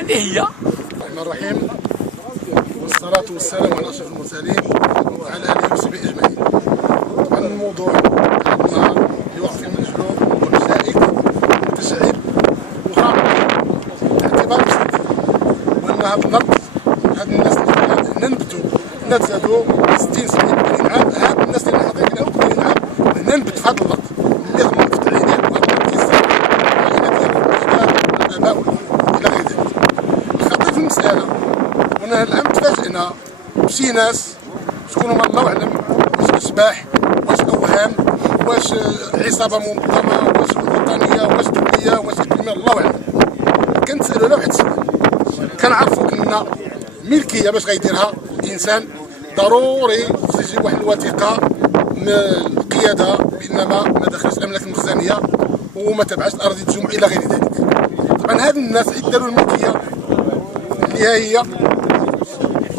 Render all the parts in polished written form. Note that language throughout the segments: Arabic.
هذه هي. الرحمن الرحيم، والصلاة والسلام على أشرف المرسلين وعلى آله وصحبه أجمعين. طبعا الموضوع عندنا يوقف من أجله موضوع شائك متشعب وخاطئ باعتبار بسيط، وأن هذا المرض هاد الناس اللي ننبتوا نتزادوا 60 70 80 عام، هاد الناس اللي حاضرين هنا 80 عام ننبت في هذا المرض اللي هم مفتعلين وأقدر كيسر الآباء إلى غير ذلك. الخطير في المسألة وأنا العام تفاجئنا بشي ناس شكون هما الله أعلم، واش أشباح، واش أوهام، واش عصابة منظمة، واش وطنية، واش دولية، واش إقليمية، الله أعلم. كنتسألوا على واحد السؤال، كنعرفوا أن ملكية باش غيديرها الإنسان ضروري خصو يجيب واحد الوثيقة من القيادة بأنما ما دخلش الأملاك المخزنية وما تبعش الأراضي الجمع إلى غير ذلك. طبعا هاد الناس عيد داروا الملكية اللي هي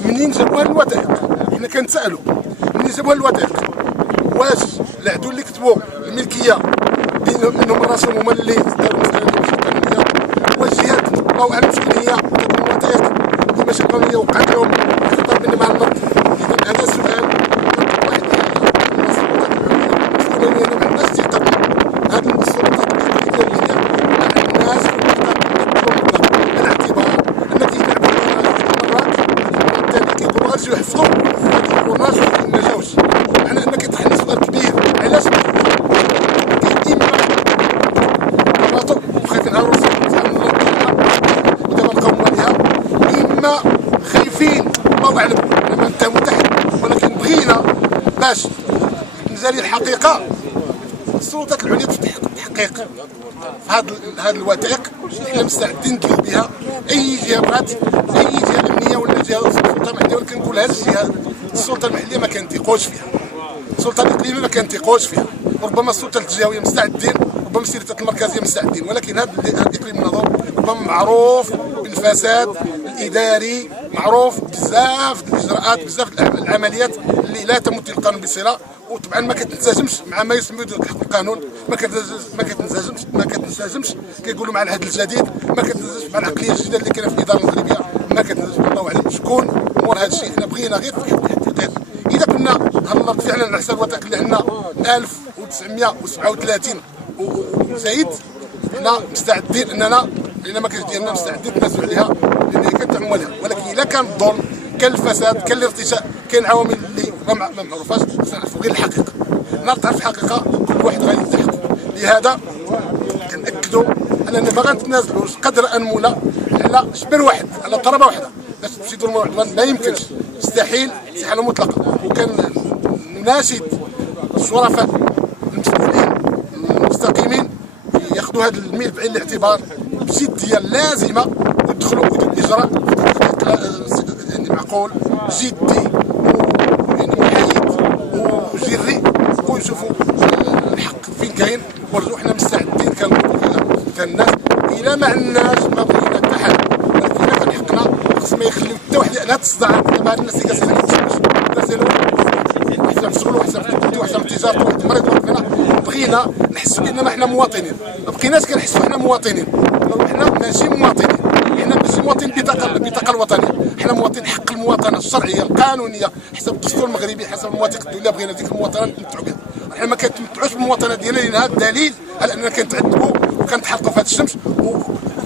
منين جابوها الوثائق؟ حنا كنتسألوا منين جابوها الوثائق؟ واش العدو اللي كتبوا الملكية منهم راسهم هما اللي داروا المسألة القانونية؟ واش جهات الله أعلم شكون هي كتبوا الوثائق اللي ماشي قانونية وقعت لهم خطر بين مع النقد؟ إذا هذا السؤال واحد الناس السلطات العليا ما عندناش ثقة هاد السلطات اللي هي على الناس الاعتبار أن كيلعبوا مرات الثاني كيقولوا غير يحفظوا كيقولوا الناس ما جاوش، معنى أن كيطرح لنا سؤال كبير علاش كاين إما باطل وخايفين على الرسول سبحان الله ودابا بقاو مواليها، إما خايفين الله أعلم لما نتهموا تحت، ولكن بغينا باش نجاري الحقيقة السلطات العليا باش تحقيق في هذه الوثائق. حنا مستعدين نديرو بها اي جهه بغات، اي جهه امنيه ولا جهه السلطه المحليه، ولكن نقول هذه الجهه السلطه المحليه ما كنثقوش فيها، السلطه الاقليميه ما كنثقوش فيها، ربما السلطه الجهويه مستعدين، ربما السلطات المركزيه مستعدين، ولكن هذا الاقليم النظر ربما معروف بالفساد الاداري، معروف بزاف الاجراءات، بزاف العمليات اللي لا تمت القانون بصله، وطبعا ما كتنسجمش مع ما يسمى بحق القانون، ما كتنسجمش كيقولوا مع العهد الجديد، ما كتنسجمش مع العقليه الجديده اللي كاينه في الاداره المغربيه، ما كتنسجمش. الله اعلم شكون مور هذا الشيء. حنا بغينا غير التحقيق. اذا كنا هنلط فعلا على حساب الوثائق اللي عندنا 1937 وزايد، حنا مستعدين اننا لان ما كاينش ديالنا مستعدين نتنازلوا عليها لان هي كتعمل لها، ولكن الا كان الظلم، كان الفساد، كان الارتشاء، كاين عوامل اللي ما معروفاش، نعرفوا غير الحقيقه. نعرف الحقيقه كل واحد غادي يلتحق. لهذا كنأكدوا اننا ما غنتنازلوش قدر انموله على شبر واحد، على ضربه واحده باش تمشي دور واحد، ما يمكنش، مستحيل، استحاله مطلقه. وكان ناشد الشرفاء المسؤولين المستقيمين ياخذوا هذا الملف بعين الاعتبار بجديه لازمه، ويدخلوا الاجراء يعني معقول جدي ومحايد وجري، ويشوفوا الحق فين كاين ورجعوا. حنا مستعدين كالناس الى ما عندناش ما بغينا حتى حاجه، ولكن الا كان حقنا خص ما يخليو حتى واحد لا تصدع. دابا هاد الناس اللي جالسين حساب الشغل وحساب التجارة وحساب تجارته واحد المريض وحنا بغينا نحسوا باننا حنا مواطنين، ما بقيناش كنحسوا حنا مواطنين، حنا ماشي مواطنين، حنا ماشي مواطنين بطاقه الوطنيه، حنا مواطنين حق المواطنه الشرعيه القانونيه حسب الدستور المغربي، حسب المواثيق الدوليه. بغينا ديك المواطنه نتمتعوا بها، حنا ما كنتمتعوش بالمواطنه ديالنا لان هذا الدليل على اننا كنتعذبوا وكنتحرقوا في هذه الشمس،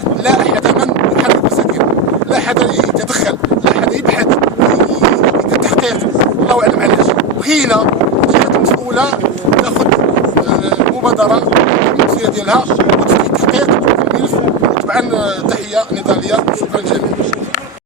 ولا احد من يحرك مساكين، لا احد يتدخل، لا احد يبحث يدير تحقيق. الله اعلم علاش. بغينا الجهات المسؤوله تاخذ المبادره المسؤوليه ديالها وتدير التحقيق في الملف. طبعا تحيه نضاليه، شكرا جزيلا.